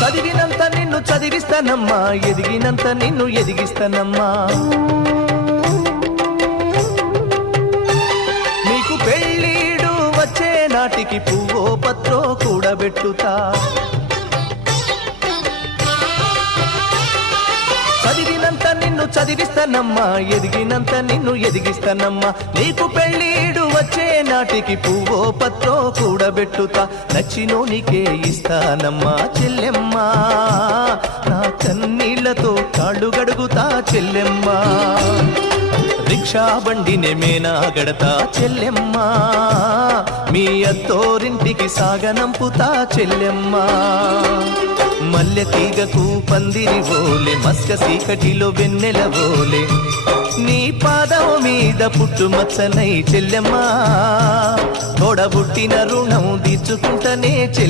చదివినంత నిన్ను చదివిస్తానమ్మా, ఎదిగినంత నిన్ను ఎదిగిస్తానమ్మా. నీకు పెళ్ళీడు వచ్చే నాటికి పువ్వో పత్రో కూడబెట్టుతా. చదివినంత నిన్ను చదివిస్తానమ్మా, ఎదిగినంత నిన్ను ఎదిగిస్తానమ్మా. నీకు పెళ్ళీడు వచ్చే నాటికి పువ్వో పత్రో కూడబెట్టుతా. నచ్చినోనికే ఇస్తానమ్మా చెల్లెమ్మా, నా కన్నీళ్లతో కాళ్ళు గడుగుతా చెల్లెమ్మా. రిక్షా బండినే మేనా గడతా చెల్లెమ్మా, మీ అత్తోరింటికి సాగనంపుతా చెల్లెమ్మా. మల్లె తీగకు పందిరి ఓలే, మస్క సీకటిలో వెన్నెల ఓలే, నీ పాదం మీద పుట్టుమచ్చనై చెల్లెమ్మా. తోడబుట్టిన రుణం తీర్చుకుంటనే చెల్లె.